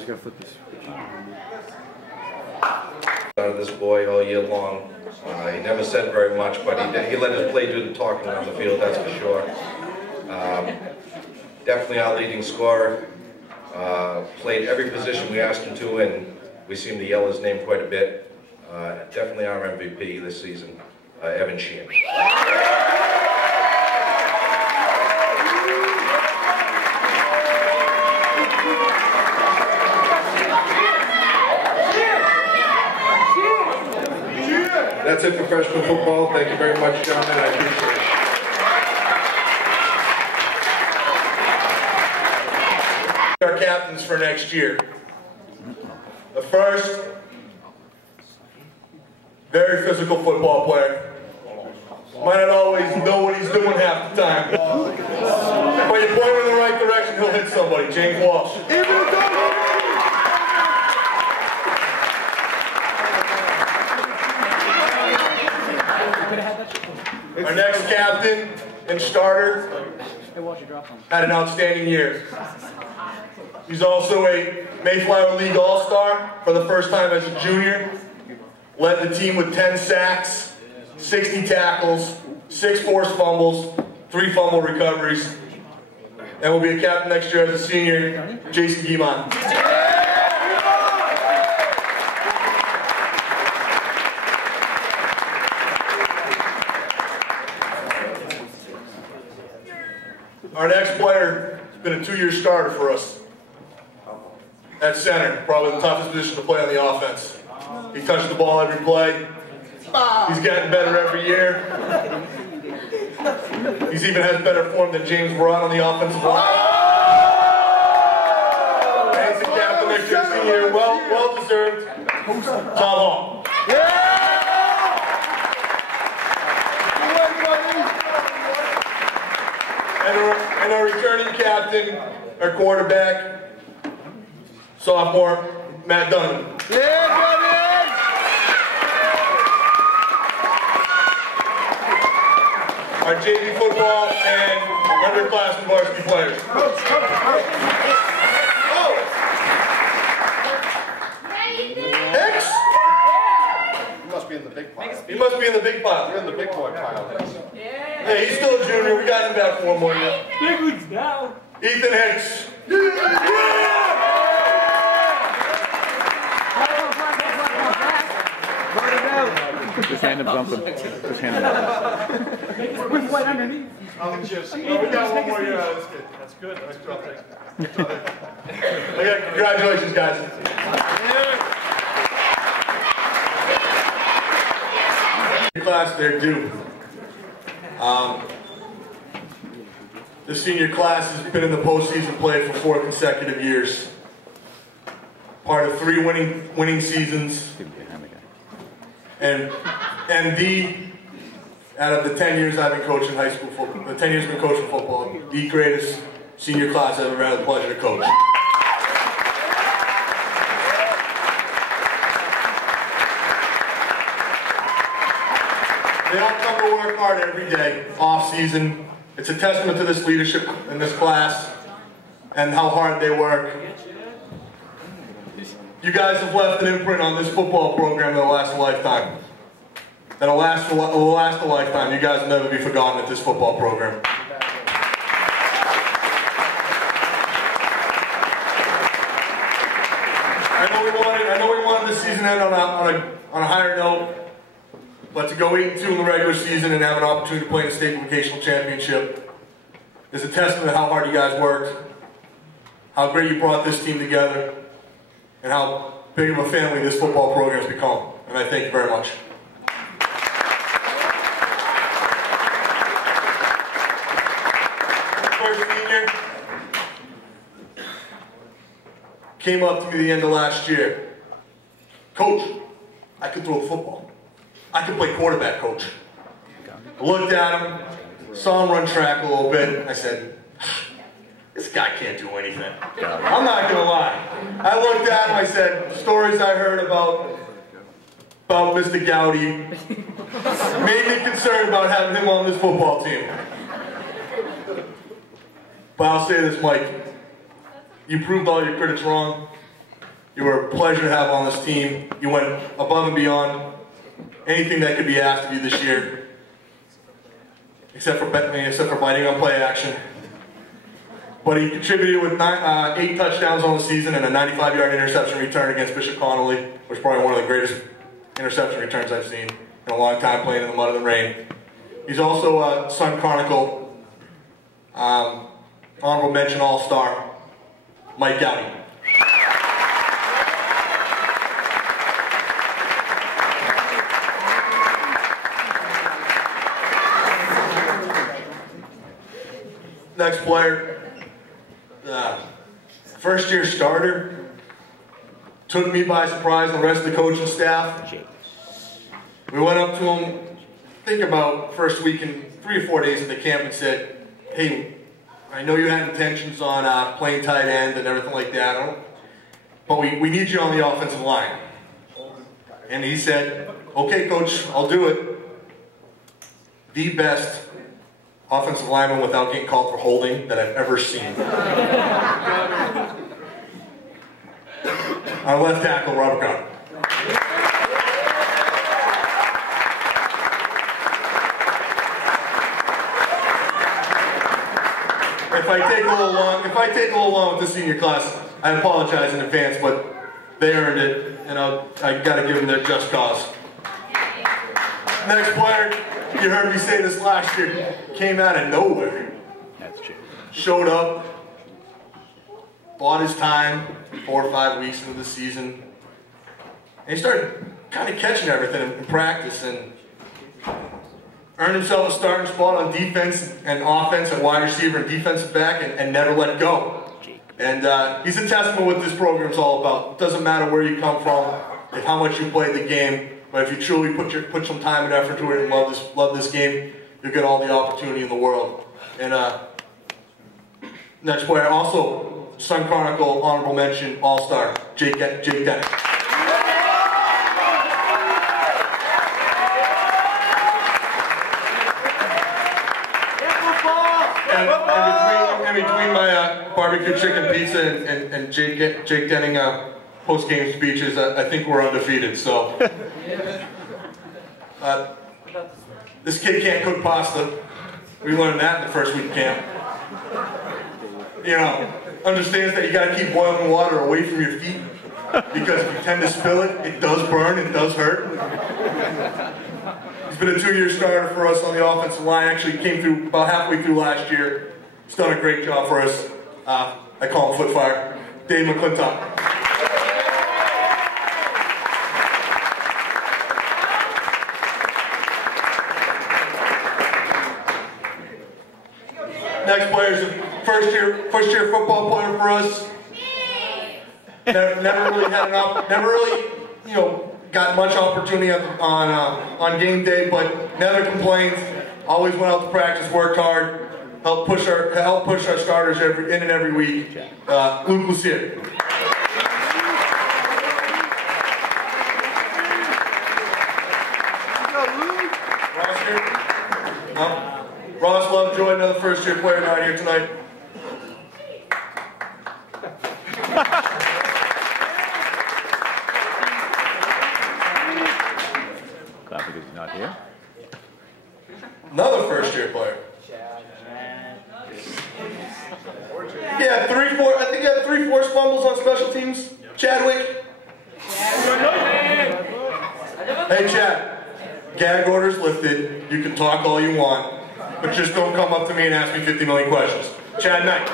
just gotta flip this. This boy all year long. He never said very much, but he let his play do the talking on the field, that's for sure. Definitely our leading scorer. Played every position we asked him to, and we seem to yell his name quite a bit. Definitely our MVP this season, Evan Sheehan. That's it for freshman football. Thank you very much, gentlemen. I appreciate it. Our captains for next year. The first, very physical football player. Might not always know what he's doing half the time. But you point him in the right direction, he'll hit somebody. James Walsh. Our next captain and starter had an outstanding year. He's also a Mayflower League All-Star for the first time as a junior. Led the team with 10 sacks, 60 tackles, 6 forced fumbles, 3 fumble recoveries. And will be a captain next year as a senior, Jason Guimond. Our next player has been a 2-year starter for us. At center, probably the toughest position to play on the offense. He touched the ball every play. He's getting better every year. He's even has better form than James Barrett on the offensive line. And he's the captain next year, senior. Well deserved. Tom Hall. And our returning captain, our quarterback, sophomore, Matt Dunn. Our JV football and underclassmen varsity players. Hicks? He must be in the big pile. He must be in the big pile. You're in the big boy pile. Hey, he's still a junior. We got him back for 1 more year. Big one's down. Ethan Hicks. Just hand him something. Just hand him something. With what underneath? We got 1 more year out of this kid. That's good. That's Good job. Okay, congratulations, guys. Class, they're due. The senior class has been in the postseason play for 4 consecutive years. Part of 3 winning seasons. And out of the 10 years I've been coaching high school football, the 10 years I've been coaching football, the greatest senior class I've ever had the pleasure to coach. They all come to work hard every day, off season. It's a testament to this leadership in this class and how hard they work. You guys have left an imprint on this football program that'll last a lifetime. That'll last a lifetime. You guys will never be forgotten at this football program. I know we wanted the season end on a higher note, but to go 8-2 in the regular season and have an opportunity to play in a state vocational championship is a testament to how hard you guys worked, how great you brought this team together, and how big of a family this football program has become. And I thank you very much. First senior came up to me the end of last year. Coach, I could throw the football. I could play quarterback, Coach. I looked at him, saw him run track a little bit. I said, this guy can't do anything. I'm not going to lie. I looked at him, I said, stories I heard about Mr. Gowdy made me concerned about having him on this football team. But I'll say this, Mike. You proved all your critics wrong. You were a pleasure to have on this team. You went above and beyond anything that could be asked of you this year, except for biting on play action. But he contributed with 8 touchdowns on the season and a 95-yard interception return against Bishop Connolly, which is probably one of the greatest interception returns I've seen in a long time playing in the mud and the rain. He's also a Sun Chronicle honorable mention All-Star, Mike Gowdy. Next player, first-year starter, took me by surprise and the rest of the coaching staff. We went up to him, I think about first week and 3 or 4 days into camp and said, hey, I know you had intentions on playing tight end and everything like that, but we need you on the offensive line. And he said, okay, coach, I'll do it. The best offensive lineman without getting called for holding that I've ever seen. Our left tackle, Robert Gunn. If I take a little long with the senior class, I apologize in advance, but they earned it, and I gotta give them their just cause. Next player, you heard me say this last year, came out of nowhere. That's true. Showed up, bought his time 4 or 5 weeks into the season, and he started kind of catching everything in practice and earned himself a starting spot on defense and offense and wide receiver and defensive back and never let go. And he's a testament what this program's all about. It doesn't matter where you come from, and how much you played the game, but if you truly put some time and effort to it and love this game, you'll get all the opportunity in the world. And next player, also Sun Chronicle honorable mention All-Star, Jake Dennis. And between my barbecue chicken pizza and Jake Denning post-game speeches, I think we're undefeated. So this kid can't cook pasta. We learned that in the first week of camp. You know, understands that you got to keep boiling water away from your feet because if you tend to spill it, it does burn, it does hurt. He's been a 2-year starter for us on the offensive line. Actually came through about halfway through last year. He's done a great job for us. I call him Footfire. Dave McClintock. Next player is a first year football player for us. Never really got much opportunity on game day, but never complained. Always went out to practice, worked hard, helped push our starters in and every week. Luke Lucier. Ross Lovejoy, another first-year player down here tonight. Glad because he's not here. Another first-year player. Yeah, 3-4. I think he had 3 forced fumbles on special teams. Chadwick. Hey, Chad. Gag orders lifted. You can talk all you want, but just don't come up to me and ask me 50 million questions. Chad Knight.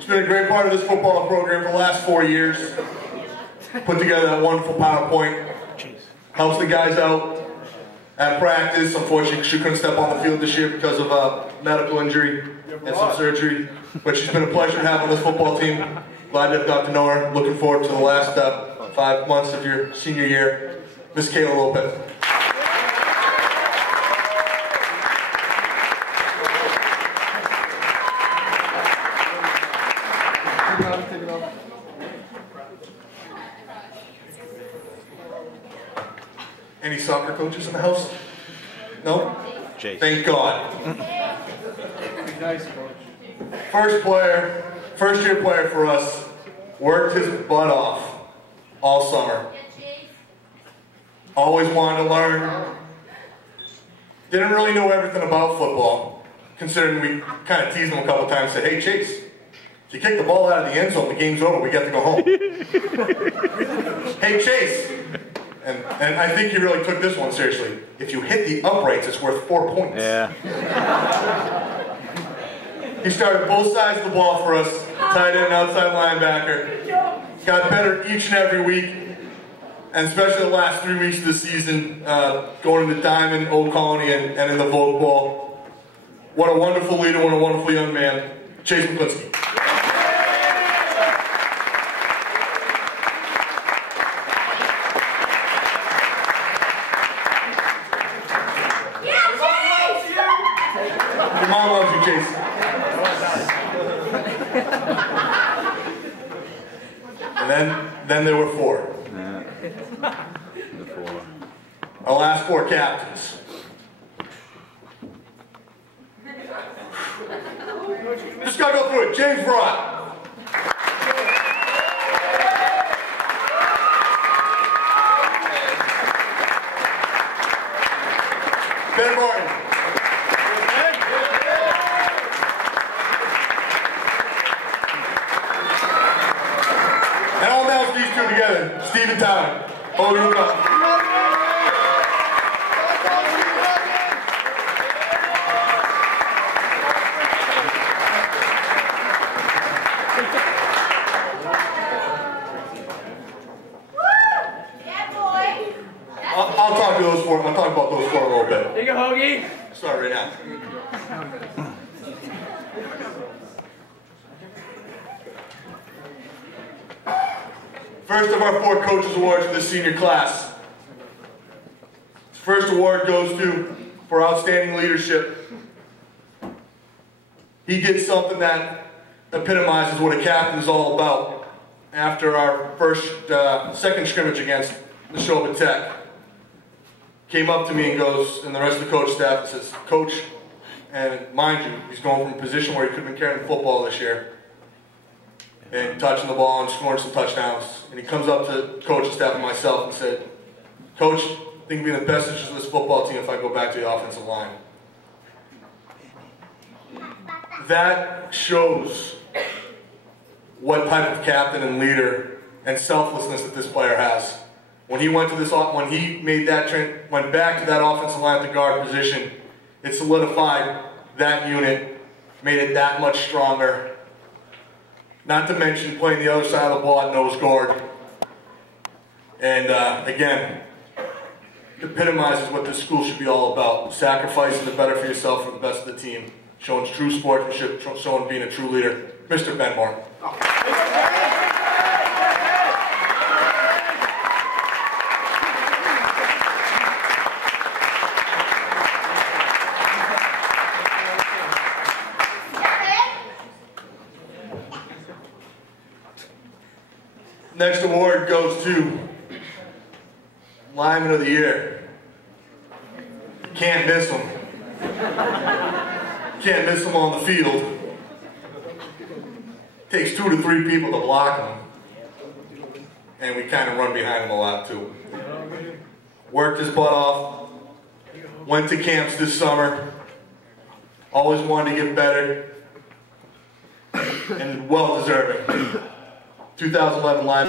She's been a great part of this football program for the last 4 years. Put together that wonderful PowerPoint. Helps the guys out at practice. Unfortunately, she couldn't step on the field this year because of a medical injury and some surgery. But she's been a pleasure to have on this football team. Glad to have got to know her. Looking forward to the last 5 months of your senior year, Miss Kayla Lopez. Any soccer coaches in the house? No? Jake. Thank God. First year player for us, worked his butt off all summer. Always wanted to learn. Didn't really know everything about football, considering we kind of teased him a couple times, said, hey Chase, if you kick the ball out of the end zone, the game's over, we get to go home. Hey Chase, and I think he really took this one seriously, if you hit the uprights, it's worth 4 points. Yeah. He started both sides of the ball for us, tight end, outside linebacker. Got better each and every week, and especially the last 3 weeks of the season, going into Diamond, Old Colony, and in the Vogue Bowl. What a wonderful leader, what a wonderful young man, Chase McCliskey. Your mom loves you, Chase. And then there were 4. Yeah. The 4. Our last 4 captains. Just gotta go through it. James Rott. Ben Martin. And I'll announce these 2 together. Stephen Tyler. Oh, you go. I'll talk to those 4. I'll talk about those 4 a little bit. There you go, Hoagie. Start right now. First of our 4 coaches awards for this senior class. First award goes to for outstanding leadership. He did something that epitomizes what a captain is all about. After our second scrimmage against Neshoba Tech, came up to me and goes, and the rest of the coach staff, and says, Coach, and mind you, he's going from a position where he could have been carrying the football this year, and touching the ball and scoring some touchdowns. And he comes up to coaching staff and myself and said, Coach, I think it'd be in the best interest of this football team if I go back to the offensive line. That shows what type of captain and leader and selflessness that this player has. When he went to this, when he made that went back to that offensive line at the guard position, it solidified that unit, made it that much stronger. Not to mention playing the other side of the ball at nose guard. And again, epitomizes what this school should be all about. Sacrificing the better for yourself for the best of the team. Showing true sportsmanship, showing being a true leader. Mr. Ben Martin. Next award goes to Lineman of the Year. Can't miss him. Can't miss him on the field. Takes 2 to 3 people to block him. And we kind of run behind him a lot too. Worked his butt off. Went to camps this summer. Always wanted to get better. And well deserving. 2011 line.